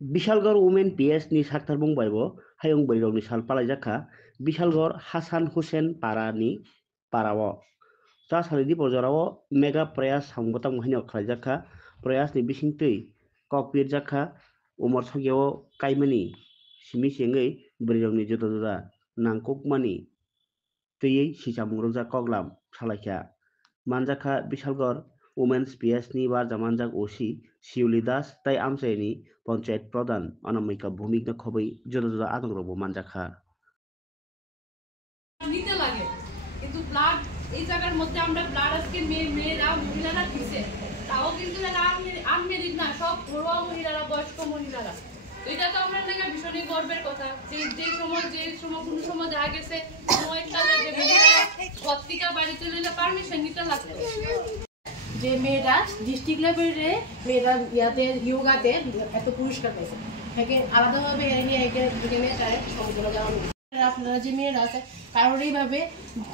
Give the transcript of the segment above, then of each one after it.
Bishalgor Women PS ni Saktar Bungbaybo, Hayong Bayrog ni Sal Palajaka, Bishalgor Hasan Hussein Parani Parawo. Ta salidi bojarawo mega prayas hangbotang mahini okrajaka prayas ni bisingtui kokpir jaka umor sagyao kaimani simi sengei brijong ni joto joda nangkukmani tui sisamung rokja koklam salakya manjaka Bishalgor Women's PS ni bar jamanjak osi Shiuli Das tai amchai ni panchayat প্রধান অনামিকা ভূমিকা খবই জোদা জোদা আতঙ্ক রব মানজাখা নিতে লাগে কিন্তু blood এই জায়গার মধ্যে আমরা ব্লাড আজকে মেয়েরা মহিলারা দিছে তাও কিন্তু যারা আনমেরিড না সব ঘরোয়া মহিলারা বয়স্ক মহিলারা এটা তো আমরা লাগে ভীষণই গর্বের কথা যে সময় কোনো সময় দেখা গেছে সময় কালে যে মহিলারা পত্রিকা বাড়ি চলে পারমিশন নিতে লাগবে যে মেয়েরা ডিস্ট্রিক্ট লেভেলে মেয়েরা ইয়াতে ইয়োগাতে এত পুরস্কার পাইছে একে আলাদাভাবে এখানে সম্পূর্ণ জানানো আপনারা যে মেয়েরা আছে কারোর এইভাবে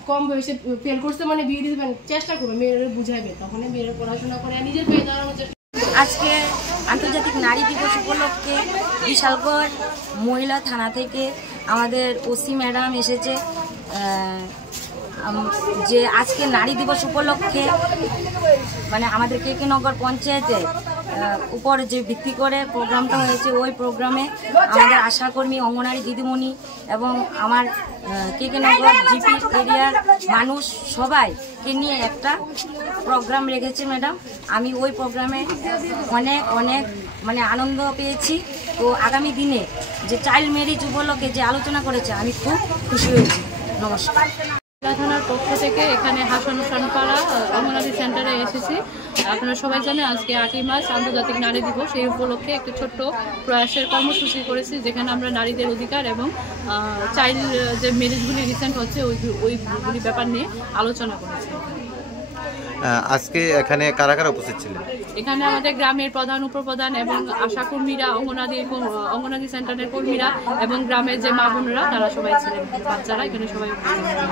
কম বয়সে ফেল করছে মানে বিয়ে দিবেন চেষ্টা করবে মেয়েরা বুঝাইবে তখন মেয়েরা পড়াশোনা করে নিজের পেয়ে দাঁড়ানোর চেষ্টা। আজকে আন্তর্জাতিক নারী দিবস উপলক্ষে বিশালগড় মহিলা থানা থেকে আমাদের ওসি ম্যাডাম এসেছে যে আজকে নারী দিবস উপলক্ষে মানে আমাদের কেকেনগর পঞ্চায়েতে উপর যে ভিত্তি করে প্রোগ্রামটা হয়েছে ওই প্রোগ্রামে আমাদের আশাকর্মী অঙ্গনারী দিদিমণি এবং আমার কেকেনগর জিপি এরিয়ার মানুষ সবাইকে নিয়ে একটা প্রোগ্রাম রেখেছে ম্যাডাম। আমি ওই প্রোগ্রামে অনেক মানে আনন্দ পেয়েছি। তো আগামী দিনে যে চাইল্ড ম্যারেজ উপলক্ষে যে আলোচনা করেছে আমি খুব খুশি হয়েছি। নমস্কার। থানার পক্ষ থেকে এখানে হাসান পাড়া অঙ্গনারী সেন্টারে এসেছি। আপনারা সবাই জানেন আজকে 8ই মার্চ আন্তর্জাতিক নারী দিবস। এই উপলক্ষে একটি ছোট্ট প্রয়াসের কর্মসূচি করেছি যেখানে আমরা নারীদের অধিকার এবং চাইল্ড যে ম্যারেজগুলি রিসেন্ট হচ্ছে ওইগুলি ব্যাপার নিয়ে আলোচনা করেছি। আজকে এখানে কারা কারা উপস্থিত ছিলেন? এখানে আমাদের গ্রামের প্রধান উপপ্রধান এবং আশাকর্মীরা অঙ্গনারী সেন্টারের কর্মীরা এবং গ্রামের যে মা বোনেরা তারা সবাই ছিলেন, বাচ্চারা এখানে সবাই উপস্থিত ছিলেন।